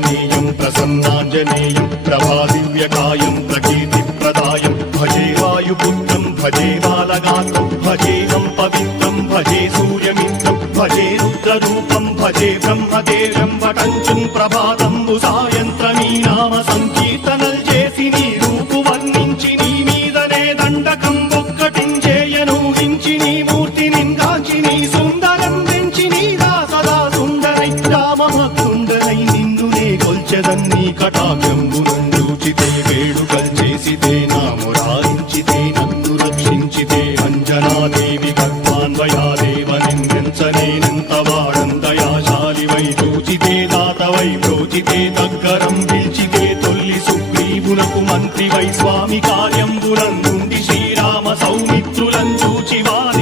ఆంజనేయం ప్రసన్నాంజనేయం ప్రభాదివ్యకాయం ప్రకీర్తిప్రదాయం భజే వాయుపుత్రం భజే బాలగాత్రం భజేహం పవిత్రం భజే సూర్యమిత్రం భజే రుద్రరూపం భజే బ్రహ్మదేవం వటంచుం ప్రభాతంబు సాయంత్రమీ నామ సంకీర్తనల్ చేసి నీ రూపు వర్ణించి నీ మీదనే దండకం ఒక్కటించేయను హించి నీ మూర్తి నింగాచి నీ సుందరం పెంచి నీదా సదా సుందరై రామభక్తుండరై నిన్నునే కొల్చెదన్ నీ కటాక్షంబునన్